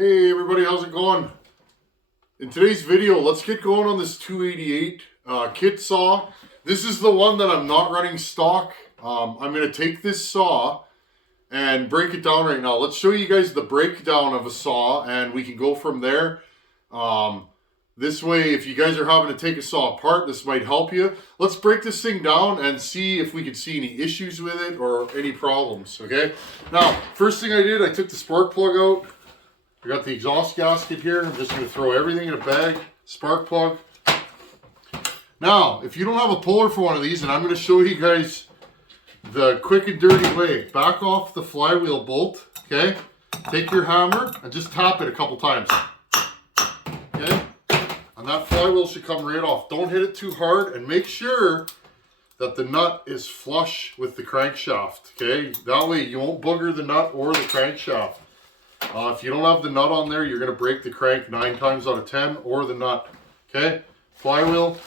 Hey everybody, how's it going? In today's video, let's get going on this 288 kit saw. This is the one that I'm not running stock. I'm going to take this saw and break it down right now. Let's show you guys the breakdown of a saw and we can go from there. This way, if you guys are having to take a saw apart, this might help you. Let's break this thing down and see if we can see any issues with it or any problems, okay? Now, first thing I did, I took the spark plug out. I got the exhaust gasket here. I'm just going to throw everything in a bag. Spark plug. Now, if you don't have a puller for one of these, and I'm going to show you guys the quick and dirty way. Back off the flywheel bolt, okay? Take your hammer and just tap it a couple times. Okay? And that flywheel should come right off. Don't hit it too hard and make sure that the nut is flush with the crankshaft, okay? That way you won't booger the nut or the crankshaft. If you don't have the nut on there, you're going to break the crank 9 times out of 10, or the nut. Okay? Flywheel.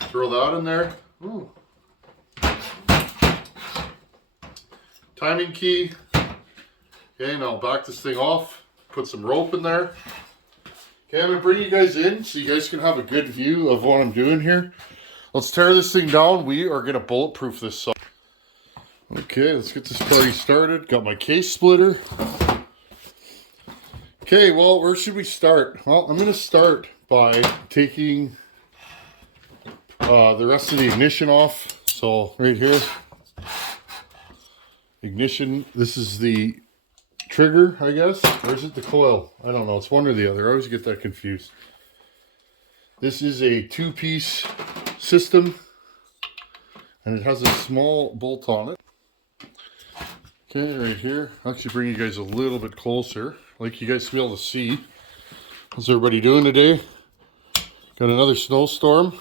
Throw that in there. Ooh. Timing key. Okay, now back this thing off. Put some rope in there. Okay, I'm going to bring you guys in so you guys can have a good view of what I'm doing here. Let's tear this thing down. We are going to bulletproof this saw. Okay, let's get this party started. Got my case splitter. Okay, well, where should we start? Well, I'm going to start by taking the rest of the ignition off. So, right here, ignition. This is the trigger, I guess. Or is it the coil? I don't know. It's one or the other. I always get that confused. This is a 2-piece system, and it has a small bolt on it. Okay, right here. I'll actually bring you guys a little bit closer. I'd like you guys to be able to see. How's everybody doing today? Got another snowstorm.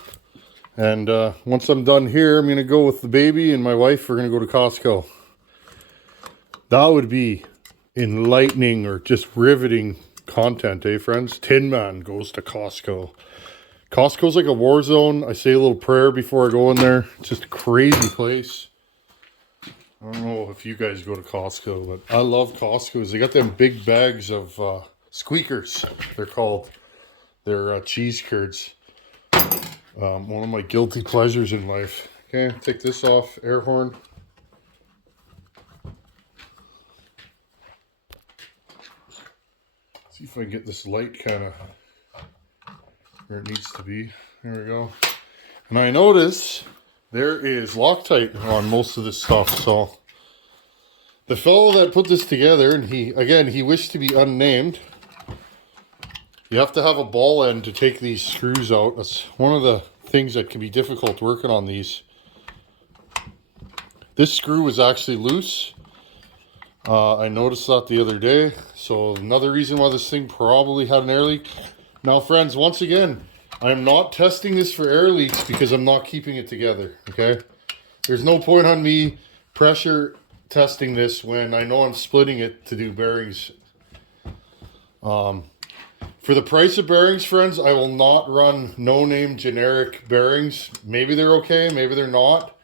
And once I'm done here, I'm going to go with the baby and my wife. We're going to go to Costco. That would be enlightening or just riveting content, eh, friends? Tin Man goes to Costco. Costco's like a war zone. I say a little prayer before I go in there. It's just a crazy place. I don't know if you guys go to Costco, but I love Costco's. They got them big bags of squeakers, they're called. They're cheese curds. One of my guilty pleasures in life. Okay, take this off, air horn. See if I can get this light kind of where it needs to be. There we go. And I notice there is Loctite on most of this stuff, so the fellow that put this together, and he wished to be unnamed. You have to have a ball end to take these screws out. That's one of the things that can be difficult working on these. This screw was actually loose. I noticed that the other day, so another reason why this thing probably had an air leak. Now, friends, once again, I'm not testing this for air leaks because I'm not keeping it together, okay? There's no point on me pressure testing this when I know I'm splitting it to do bearings. For the price of bearings, friends, I will not run no-name generic bearings. Maybe they're okay, maybe they're not.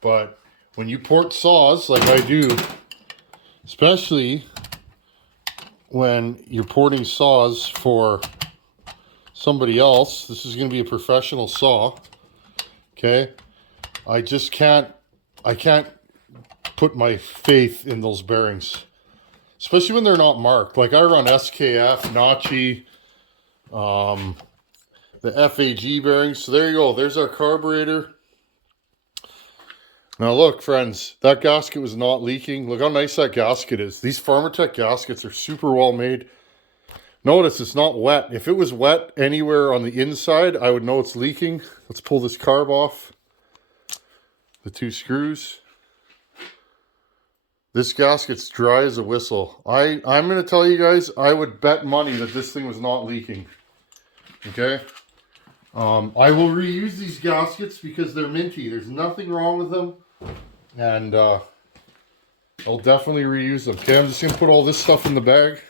But when you port saws like I do, especially when you're porting saws for somebody else, this is going to be a professional saw, okay? I can't put my faith in those bearings, especially when they're not marked. Like I run SKF, Nachi, the FAG bearings. So there you go, there's our carburetor. Now look, friends, that gasket was not leaking. Look how nice that gasket is. These Farmertec gaskets are super well made. Notice it's not wet. If it was wet anywhere on the inside, I would know it's leaking. Let's pull this carb off. The 2 screws. This gasket's dry as a whistle. I'm going to tell you guys, I would bet money that this thing was not leaking. Okay? I will reuse these gaskets because they're minty. There's nothing wrong with them. And I'll definitely reuse them. Okay, I'm just going to put all this stuff in the bag.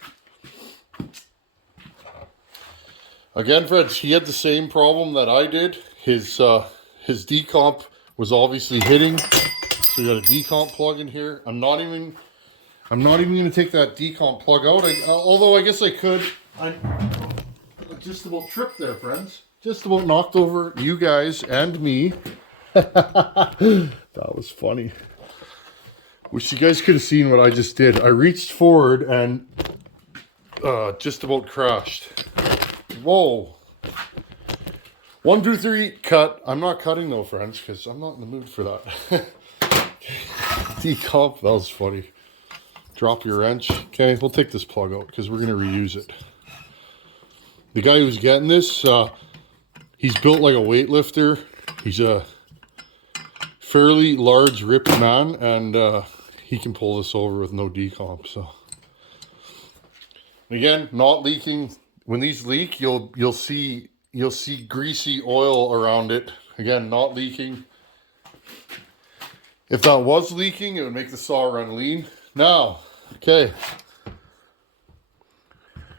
Again, friends, he had the same problem that I did. His decomp was obviously hitting. So we got a decomp plug in here. I'm not even I'm not even going to take that decomp plug out, although I guess I could. I just about tripped there, friends. Just about knocked over you guys and me. That was funny. Wish you guys could have seen what I just did. I reached forward and just about crashed. Whoa. 1, 2, 3, cut. I'm not cutting though, friends, because I'm not in the mood for that. Decomp, that was funny. Drop your wrench. Okay, we'll take this plug out because we're going to reuse it. The guy who's getting this, he's built like a weightlifter. He's a fairly large, ripped man, and he can pull this over with no decomp. So again, not leaking. When these leak, you'll see greasy oil around it. Again, not leaking. If that was leaking, it would make the saw run lean. Now, okay,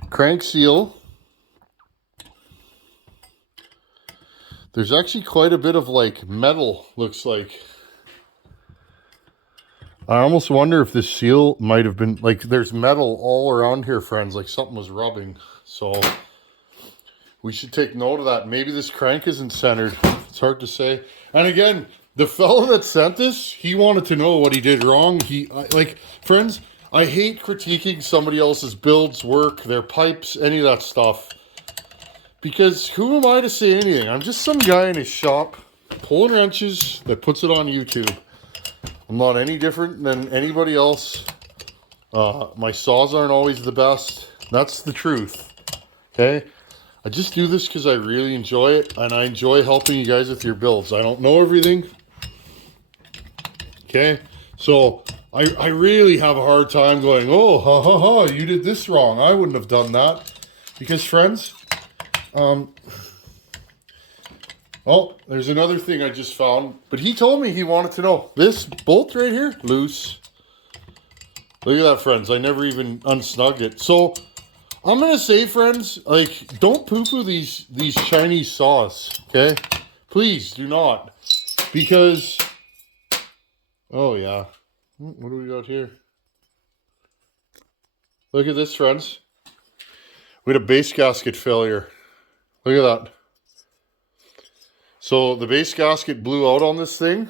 crank seal. There's actually quite a bit of like metal, looks like. I almost wonder if this seal might have been, like, there's metal all around here, friends, like something was rubbing. So we should take note of that. Maybe this crank isn't centered. It's hard to say. And again, the fellow that sent this, he wanted to know what he did wrong. Like, friends, I hate critiquing somebody else's builds, work, their pipes, any of that stuff. Because who am I to say anything? I'm just some guy in his shop pulling wrenches that puts it on YouTube. I'm not any different than anybody else. My saws aren't always the best. That's the truth. Okay? I just do this because I really enjoy it, and I enjoy helping you guys with your builds. I don't know everything. Okay? So I really have a hard time going, oh, ha ha ha, you did this wrong. I wouldn't have done that. Because, friends, oh, there's another thing I just found. But he told me he wanted to know. This bolt right here, loose. Look at that, friends. I never even unsnugged it. So, I'm going to say, friends, like, don't poo-poo these Chinese saws, okay? Please, do not. Because, oh, yeah. What do we got here? Look at this, friends. We had a base gasket failure. Look at that. So the base gasket blew out on this thing.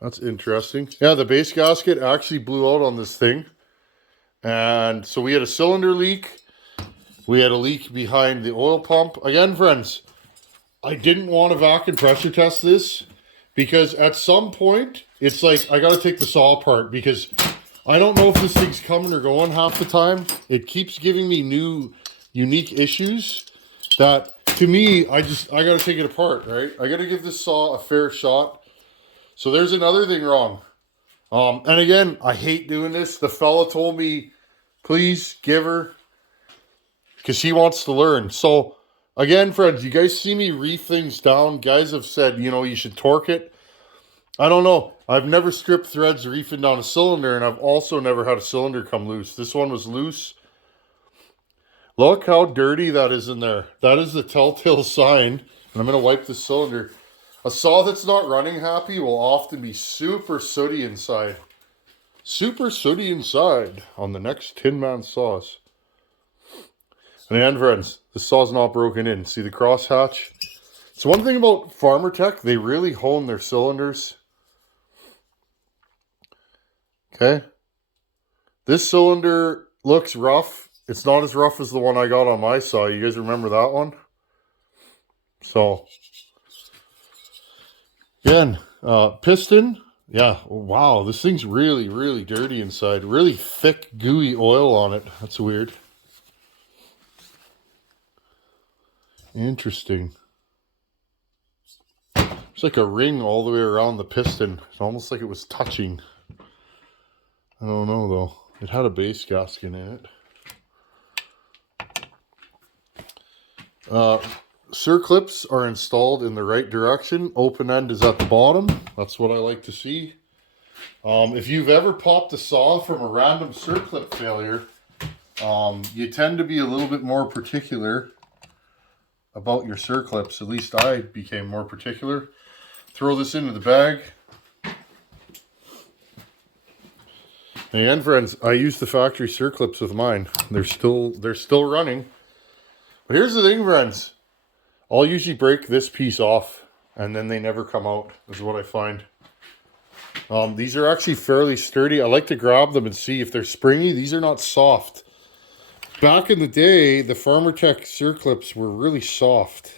That's interesting. Yeah, the base gasket actually blew out on this thing. And so we had a cylinder leak. We had a leak behind the oil pump. Again, friends, I didn't want to vacuum pressure test this because at some point, it's like I got to take the saw apart because I don't know if this thing's coming or going half the time. It keeps giving me new, unique issues that, to me, I got to take it apart, right? I got to give this saw a fair shot. So there's another thing wrong. And again, I hate doing this. The fella told me, please give her, because he wants to learn. So again, friends, you guys see me reef things down. Guys have said, you know, you should torque it. I don't know. I've never stripped threads reefing down a cylinder, and I've also never had a cylinder come loose. This one was loose. Look how dirty that is in there. That is the telltale sign. And I'm going to wipe the cylinder. A saw that's not running happy will often be super sooty inside. Super sooty inside on the next Tin Man saws. And friends, the saw's not broken in. See the crosshatch? So one thing about Farmertec, they really hone their cylinders. Okay. This cylinder looks rough. It's not as rough as the one I got on my saw. You guys remember that one? So, again, piston. Yeah, wow, this thing's really, really dirty inside. Really thick, gooey oil on it. That's weird. Interesting. It's like a ring all the way around the piston. It's almost like it was touching. I don't know, though. It had a base gasket in it. Circlips are installed in the right direction. Open end is at the bottom. That's what I like to see. If you've ever popped a saw from a random circlip failure, you tend to be a little bit more particular about your circlips. At least I became more particular. Throw this into the bag. And friends, I use the factory circlips with mine. They're still running. But here's the thing, friends. I'll usually break this piece off and then they never come out, is what I find. These are actually fairly sturdy. I like to grab them and see if they're springy. These are not soft. Back in the day, the Farmertec circlips were really soft.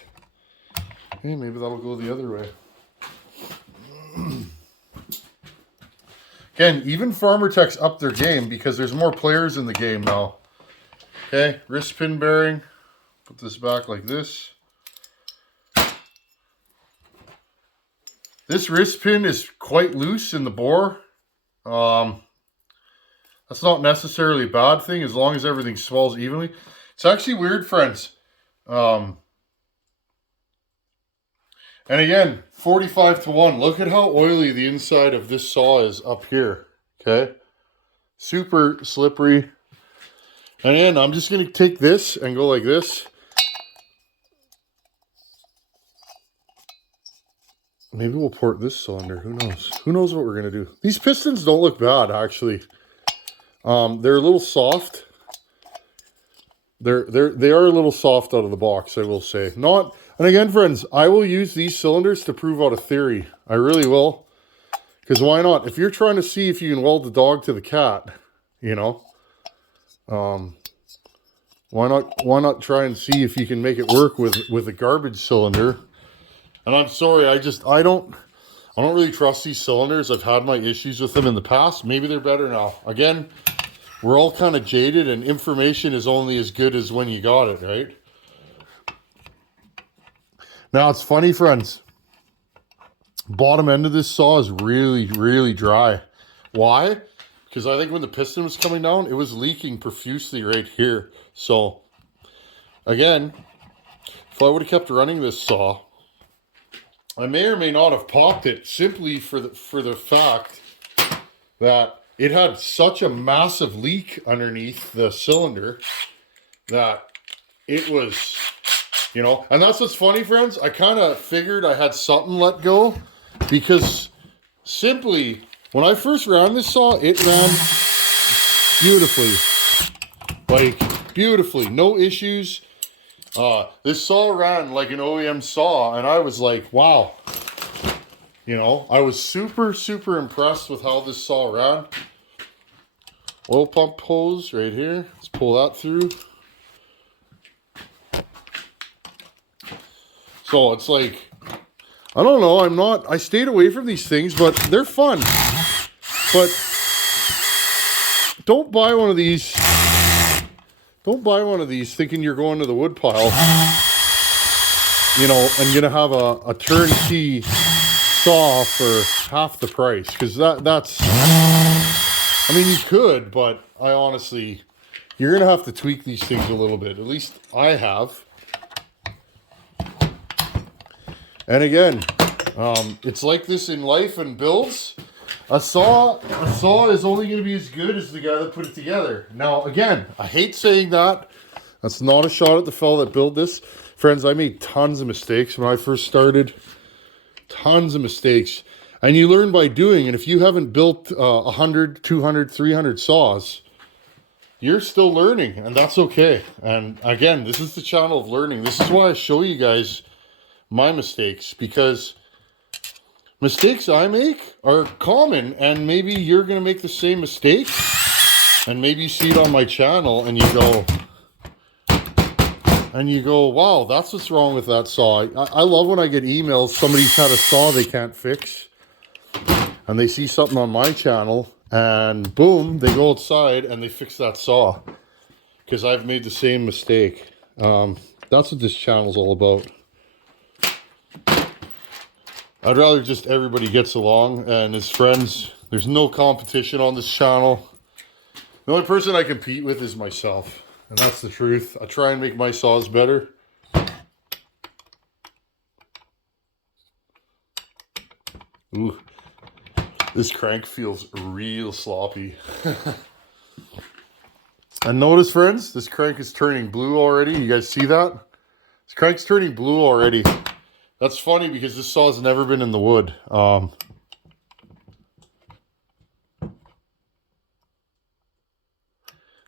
Hey, maybe that'll go the other way. Again, even Farmertec's up their game because there's more players in the game now. Okay, wrist pin bearing. Put this back like this. This wrist pin is quite loose in the bore. That's not necessarily a bad thing as long as everything swells evenly. It's actually weird, friends. And again, 45-1. Look at how oily the inside of this saw is up here. Okay? Super slippery. And then I'm just going to take this and go like this. Maybe we'll port this cylinder. Who knows? Who knows what we're going to do? These pistons don't look bad, actually. They're a little soft. They are a little soft out of the box, I will say. Not... And again, friends, I will use these cylinders to prove out a theory. I really will. Because why not? If you're trying to see if you can weld the dog to the cat, you know, why not try and see if you can make it work with a garbage cylinder? And I'm sorry, I don't really trust these cylinders. I've had my issues with them in the past. Maybe they're better now. Again, we're all kind of jaded, and information is only as good as when you got it, right? Now, it's funny, friends. Bottom end of this saw is really, really dry. Why? Because I think when the piston was coming down, it was leaking profusely right here. So, again, if I would have kept running this saw, I may or may not have popped it simply for the fact that it had such a massive leak underneath the cylinder that it was... You know, and that's what's funny, friends. I kind of figured I had something let go because simply when I first ran this saw, it ran beautifully. Like, beautifully. No issues. This saw ran like an OEM saw, and I was like, wow. You know, I was super, super impressed with how this saw ran. Oil pump hose right here. Let's pull that through. So it's like, I don't know, I stayed away from these things, but they're fun. But don't buy one of these thinking you're going to the wood pile, you know, and gonna have a turnkey saw for half the price. Because that's, I mean, you could, but I honestly, you're gonna have to tweak these things a little bit. At least I have. And again, it's like this in life and builds. A saw is only going to be as good as the guy that put it together. Now, again, I hate saying that. That's not a shot at the fella that built this. Friends, I made tons of mistakes when I first started. Tons of mistakes. And you learn by doing. And if you haven't built 100, 200, 300 saws, you're still learning. And that's okay. And again, this is the channel of learning. This is why I show you guys my mistakes, because mistakes I make are common, and maybe you're going to make the same mistake, and maybe you see it on my channel and you go, wow, that's what's wrong with that saw. I love when I get emails, somebody's had a saw they can't fix, and they see something on my channel, and boom, they go outside and they fix that saw, because I've made the same mistake. That's what this channel's all about. I'd rather just everybody gets along and is friends. There's no competition on this channel. The only person I compete with is myself. And that's the truth. I try and make my saws better. Ooh. This crank feels real sloppy. And notice, friends, this crank is turning blue already. You guys see that? This crank's turning blue already. That's funny because this saw's never been in the wood.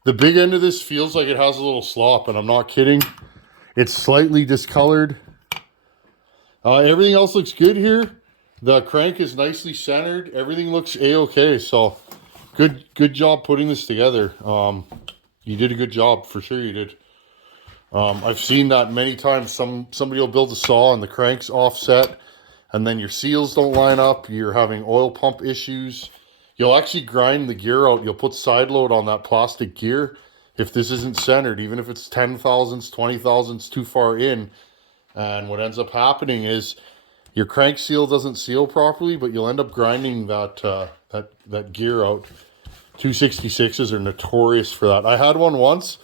The big end of this feels like it has a little slop, and I'm not kidding. It's slightly discolored. Everything else looks good here. The crank is nicely centered. Everything looks a-okay. So good job putting this together. You did a good job, for sure you did. I've seen that many times. Somebody will build a saw and the crank's offset, and then your seals don't line up. You're having oil pump issues. You'll actually grind the gear out. You'll put side load on that plastic gear if this isn't centered, even if it's 10 thousandths, 20 thousandths too far in. And what ends up happening is your crank seal doesn't seal properly, but you'll end up grinding that gear out. 266s are notorious for that. I had one once.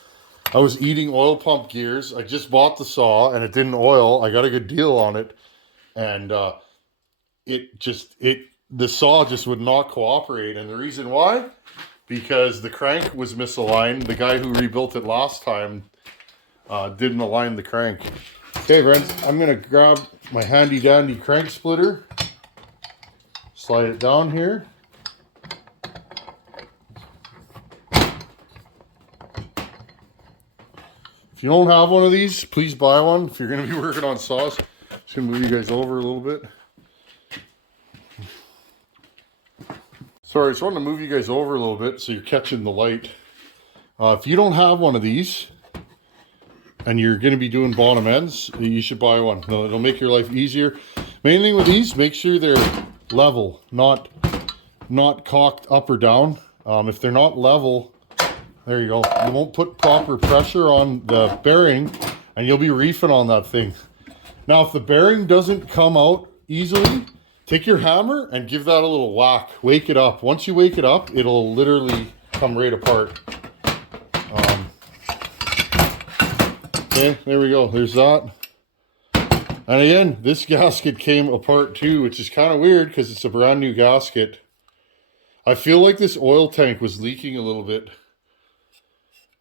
I was eating oil pump gears. I just bought the saw and it didn't oil. I got a good deal on it. And the saw just would not cooperate. And the reason why? Because the crank was misaligned. The guy who rebuilt it last time didn't align the crank. Okay, friends, I'm going to grab my handy dandy crank splitter. Slide it down here. If you don't have one of these, please buy one. If you're going to be working on saws, just going to move you guys over a little bit. Sorry, I just wanted to move you guys over a little bit so you're catching the light. If you don't have one of these and you're going to be doing bottom ends, you should buy one. It'll make your life easier. Main thing with these, make sure they're level, not cocked up or down. If they're not level, there you go. You won't put proper pressure on the bearing and you'll be reefing on that thing. Now, if the bearing doesn't come out easily, take your hammer and give that a little whack. Wake it up. Once you wake it up, it'll literally come right apart. Okay, there we go. There's that. And again, this gasket came apart too, which is kind of weird because it's a brand new gasket. I feel like this oil tank was leaking a little bit.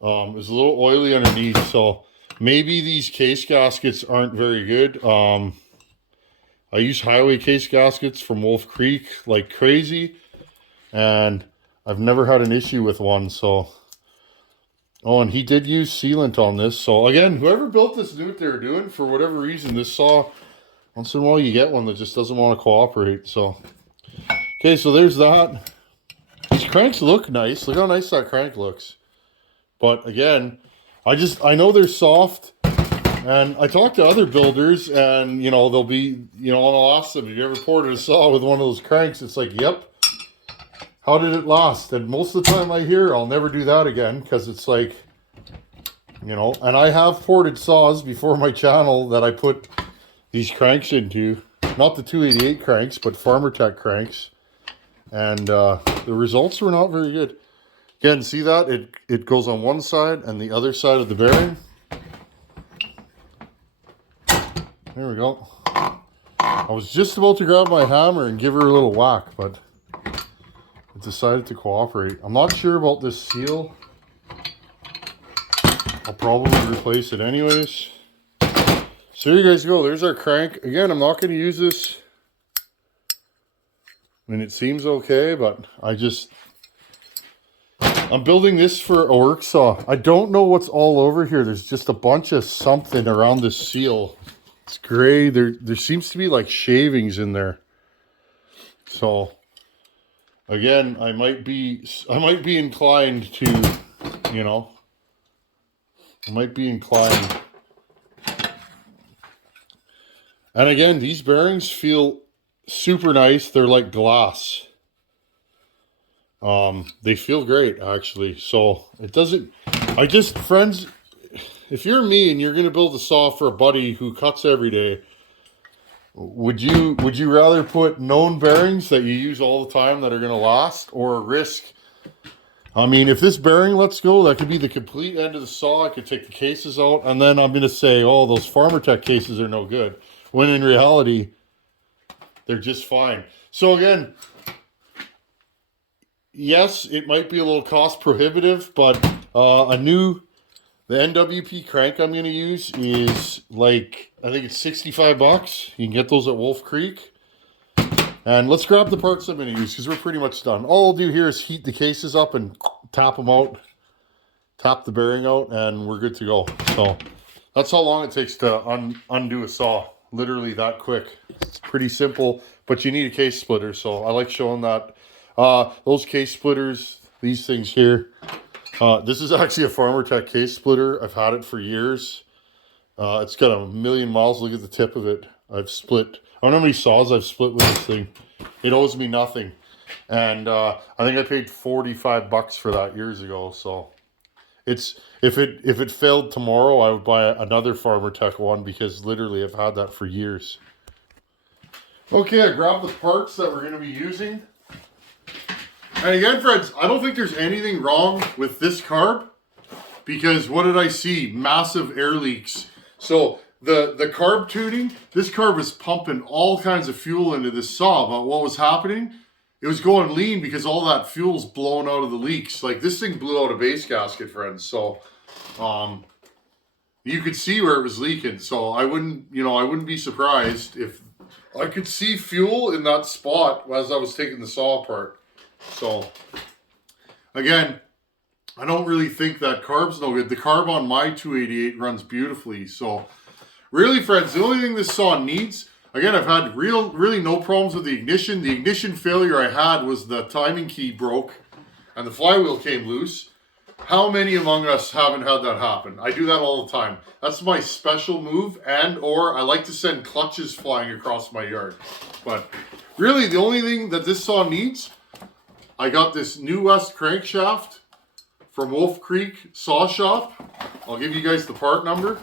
It was a little oily underneath, so maybe these case gaskets aren't very good. I use highway case gaskets from Wolf Creek like crazy, and I've never had an issue with one. So, oh, and he did use sealant on this. So again, whoever built this knew what they were doing. For whatever reason, this saw, once in a while you get one that just doesn't want to cooperate. So, okay, so there's that. These cranks look nice. Look how nice that crank looks. But again, I know they're soft. And I talked to other builders, and, you know, they'll be, you know, and I'll ask them, have you ever ported a saw with one of those cranks? It's like, yep. How did it last? And most of the time I hear, I'll never do that again, because it's like, you know, and I have ported saws before my channel that I put these cranks into. Not the 288 cranks, but Farmertec cranks. And the results were not very good. Again, see that? It goes on one side and the other side of the bearing. There we go. I was just about to grab my hammer and give her a little whack, but it decided to cooperate. I'm not sure about this seal. I'll probably replace it anyways. So there you guys go. There's our crank. Again, I'm not going to use this. I mean, it seems okay, but I'm building this for a work saw. I don't know what's all over here. There's just a bunch of something around this seal. It's gray. There seems to be like shavings in there. So again, I might be inclined to, you know, And again, these bearings feel super nice. They're like glass. They feel great actually. So it doesn't, friends, if you're me and you're going to build a saw for a buddy who cuts every day, would you rather put known bearings that you use all the time that are going to last, or risk? I mean, if this bearing lets go, that could be the complete end of the saw. I could take the cases out, and then I'm going to say, oh, those Farmertec cases are no good. When in reality, they're just fine. So again, yes, it might be a little cost prohibitive, but the NWP crank I'm going to use is like, I think it's 65 bucks. You can get those at Wolf Creek. And let's grab the parts I'm going to use because we're pretty much done. All I'll do here is heat the cases up and tap them out tap the bearing out, and we're good to go. So that's how long it takes to undo a saw. Literally that quick. It's pretty simple, but you need a case splitter. So I like showing that. Those case splitters, these things here. This is actually a Farmertec case splitter. I've had it for years. It's got a million miles. Look at the tip of it. I've split. I don't know how many saws I've split with this thing. It owes me nothing. And I think I paid $45 for that years ago. So it's if it failed tomorrow, I would buy another Farmertec one, because literally I've had that for years. Okay, I grabbed the parts that we're going to be using. And again, friends, I don't think there's anything wrong with this carb, because what did I see? Massive air leaks. So the carb tuning, this carb was pumping all kinds of fuel into this saw, but what was happening? It was going lean because all that fuel's blowing out of the leaks. Like, this thing blew out a base gasket, friends. So you could see where it was leaking. So I wouldn't be surprised if I could see fuel in that spot as I was taking the saw apart. So again, I don't really think that carb's no good. The carb on my 288 runs beautifully. So really, friends, the only thing this saw needs, again, I've had really no problems with the ignition. The ignition failure I had was the timing key broke and the flywheel came loose. How many among us haven't had that happen? I do that all the time. That's my special move, or I like to send clutches flying across my yard. But really, the only thing that this saw needs, I got this New West crankshaft from Wolf Creek Saw Shop. I'll give you guys the part number.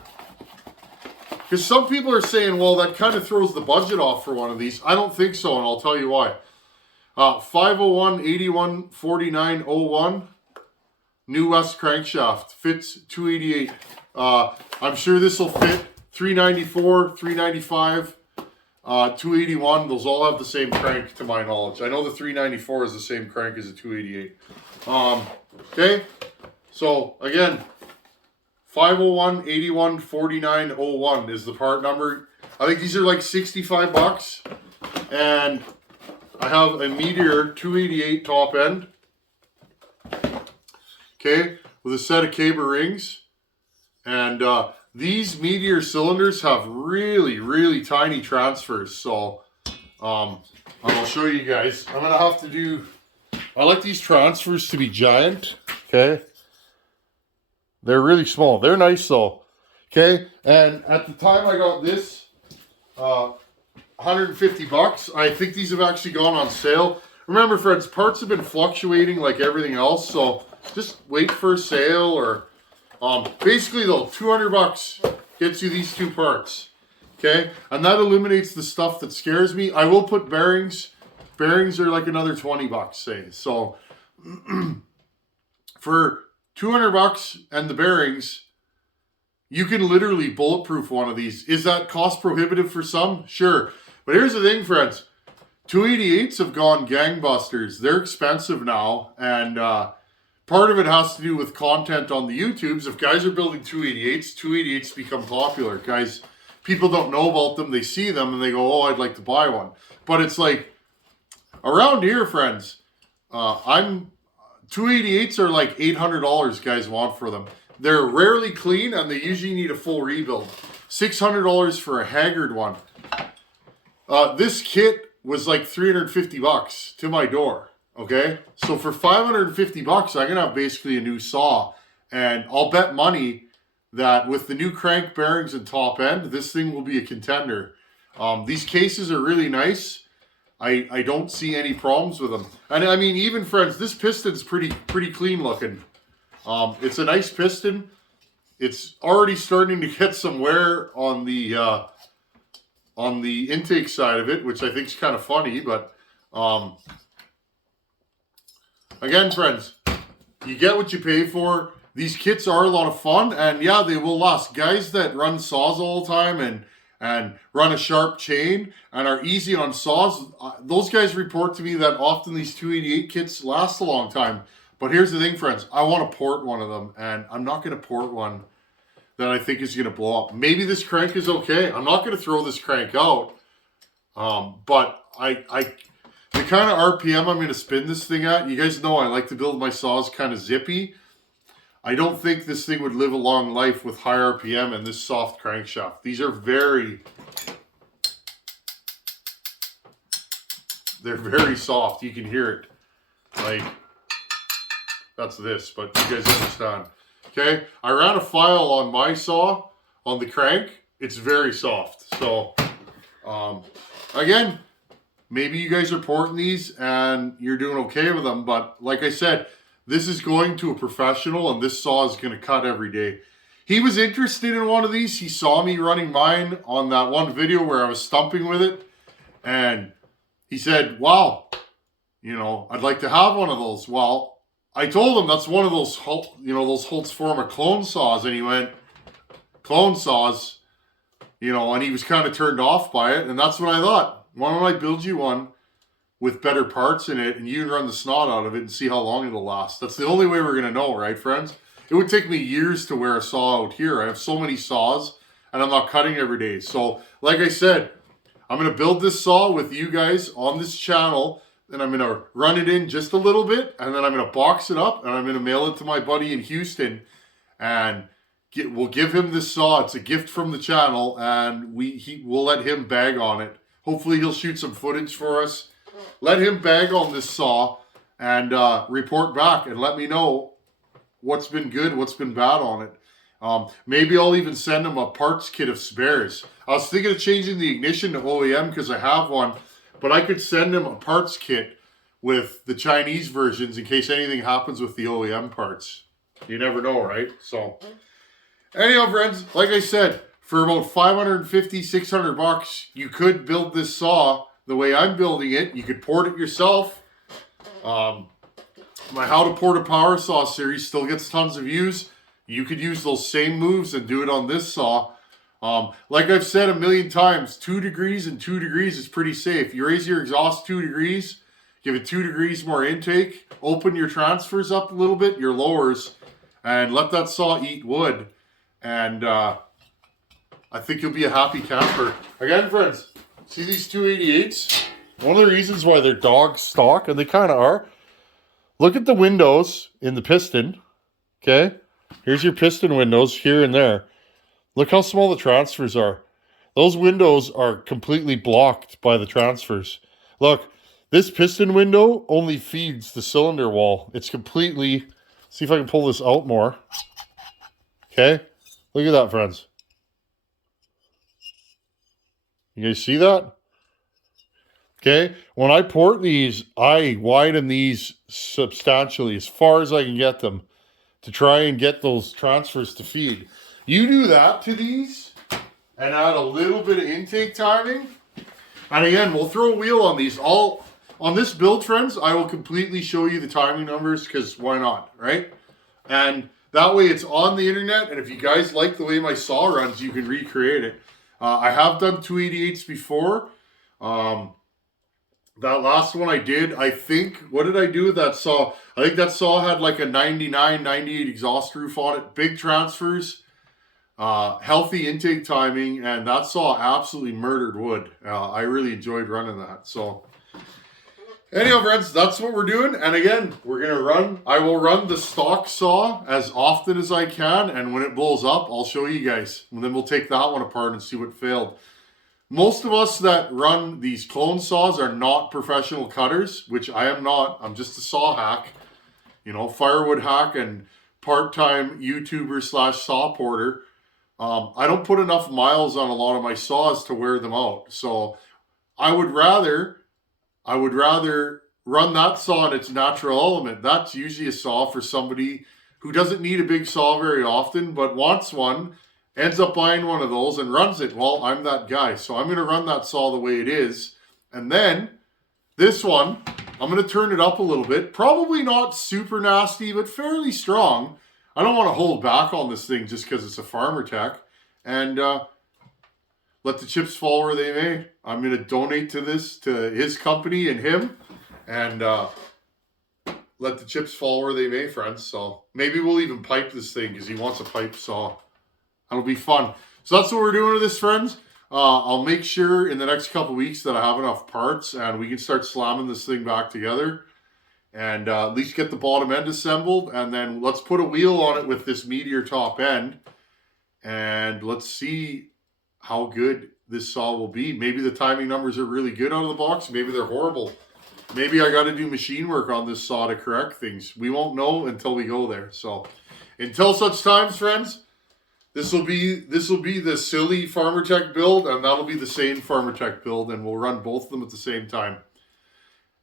Because some people are saying, well, that kind of throws the budget off for one of these. I don't think so, and I'll tell you why. 501-81-4901, New West crankshaft, fits 288. I'm sure this will fit 394, 395, 281. Those all have the same crank, to my knowledge. I know the 394 is the same crank as the 288. Okay, so again, 501-81-4901 is the part number. I think these are like $65. And I have a Meteor 288 top end. Okay, with a set of caber rings. And these Meteor cylinders have really tiny transfers. So I'll show you guys. I'm going to have to do, I like these transfers to be giant. Okay. They're really small. They're nice though. Okay. And at the time I got this, $150. I think these have actually gone on sale. Remember, friends, parts have been fluctuating like everything else. So just wait for a sale, or basically though, $200 gets you these two parts. Okay. And that eliminates the stuff that scares me. I will put bearings. Bearings are like another $20, say. So for $200 and the bearings, you can literally bulletproof one of these. Is that cost prohibitive for some? Sure. But here's the thing, friends. 288s have gone gangbusters. They're expensive now. And part of it has to do with content on the YouTubes. If guys are building 288s, 288s become popular. Guys, people don't know about them. They see them and they go, oh, I'd like to buy one. But it's like, around here, friends, 288s are like $800 guys want for them. They're rarely clean and they usually need a full rebuild. $600 for a haggard one. This kit was like $350 to my door. Okay, so for $550, I'm gonna have basically a new saw, and I'll bet money that with the new crank bearings and top end, this thing will be a contender. These cases are really nice. I don't see any problems with them. And I mean, even friends, this piston's pretty clean looking. It's a nice piston. It's already starting to get some wear on the intake side of it, which I think is kind of funny. But again, friends, you get what you pay for. These kits are a lot of fun, and yeah, they will last. Guys that run saws all the time and run a sharp chain and are easy on saws, those guys report to me that often these 288 kits last a long time. But here's the thing, friends. I want to port one of them, and I'm not going to port one that I think is going to blow up. Maybe this crank is okay. I'm not going to throw this crank out. But the kind of RPM I'm going to spin this thing at, you guys know I like to build my saws kind of zippy. I don't think this thing would live a long life with high RPM and this soft crankshaft. These are they're very soft. You can hear it. Like, that's this, but you guys understand. Okay, I ran a file on my saw on the crank. It's very soft. So, again, maybe you guys are porting these and you're doing okay with them, but like I said, this is going to a professional and this saw is going to cut every day. He was interested in one of these. He saw me running mine on that one video where I was stumping with it, and he said, wow, you know, I'd like to have one of those. Well, I told him that's one of those, you know, those Holtz Forma clone saws, and he went, clone saws, you know, and he was kind of turned off by it, and that's what I thought. Why don't I build you one with better parts in it, and you can run the snot out of it and see how long it'll last. That's the only way we're going to know, right, friends? It would take me years to wear a saw out here. I have so many saws, and I'm not cutting every day. So, like I said, I'm going to build this saw with you guys on this channel, and I'm going to run it in just a little bit, and then I'm going to box it up, and I'm going to mail it to my buddy in Houston, and we'll give him this saw. It's a gift from the channel, and we'll let him bag on it. Hopefully, he'll shoot some footage for us. Let him bag on this saw and report back and let me know what's been good, what's been bad on it. Maybe I'll even send him a parts kit of spares. I was thinking of changing the ignition to OEM because I have one, but I could send him a parts kit with the Chinese versions in case anything happens with the OEM parts. You never know, right? So, anyhow, friends, like I said, for about $550, $600, you could build this saw the way I'm building it. You could port it yourself. My How to Port a Power Saw series still gets tons of views. You could use those same moves and do it on this saw. Like I've said a million times, 2 degrees and 2 degrees is pretty safe. You raise your exhaust 2 degrees, give it 2 degrees more intake, open your transfers up a little bit, your lowers, and let that saw eat wood. And I think you'll be a happy camper. Again, friends, see these 288s? One of the reasons why they're dog stock, and they kind of are, look at the windows in the piston, okay? Here's your piston windows here and there. Look how small the transfers are. Those windows are completely blocked by the transfers. Look, this piston window only feeds the cylinder wall. It's completely, see if I can pull this out more. Okay, look at that, friends. You guys see that? Okay, when I port these, I widen these substantially as far as I can get them to try and get those transfers to feed. You do that to these and add a little bit of intake timing. And again, we'll throw a wheel on these. On this build, friends, I will completely show you the timing numbers because why not, right? And that way it's on the internet. And if you guys like the way my saw runs, you can recreate it. I have done 288s before. That last one I did, I think, what did I do with that saw? I think that saw had like a 99, 98 exhaust roof on it. Big transfers, healthy intake timing, and that saw absolutely murdered wood. I really enjoyed running that. So, anyhow, friends, that's what we're doing. And again, I will run the stock saw as often as I can. And when it blows up, I'll show you guys. And then we'll take that one apart and see what failed. Most of us that run these clone saws are not professional cutters, which I am not. I'm just a saw hack, you know, firewood hack and part-time YouTuber / saw porter. I don't put enough miles on a lot of my saws to wear them out. So I would rather run that saw in its natural element. That's usually a saw for somebody who doesn't need a big saw very often, but wants one, ends up buying one of those and runs it. Well, I'm that guy. So I'm going to run that saw the way it is. And then this one, I'm going to turn it up a little bit. Probably not super nasty, but fairly strong. I don't want to hold back on this thing just because it's a Farmertec. And let the chips fall where they may. I'm going to donate to his company and him. And let the chips fall where they may, friends. So maybe we'll even pipe this thing because he wants a pipe saw. That'll be fun. So that's what we're doing with this, friends. I'll make sure in the next couple weeks that I have enough parts and we can start slamming this thing back together. and at least get the bottom end assembled, and then let's put a wheel on it with this meteor top end, and let's see how good this saw will be. Maybe the timing numbers are really good out of the box. Maybe they're horrible. Maybe I got to do machine work on this saw to correct things. We won't know until we go there. So until such times, friends, this will be the silly Farmertec build, and that'll be the same Farmertec build, and we'll run both of them at the same time.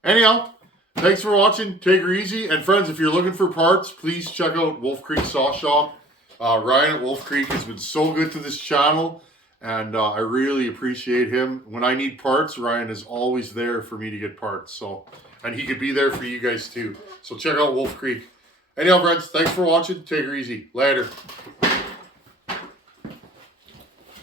Anyhow, thanks for watching. Take her easy. And friends, if you're looking for parts, please check out Wolf Creek Saw Shop. Ryan at Wolf Creek has been so good to this channel, and I really appreciate him. When I need parts, Ryan is always there for me to get parts. So, and he could be there for you guys too. So check out Wolf Creek. Anyhow, friends, thanks for watching. Take her easy. Later.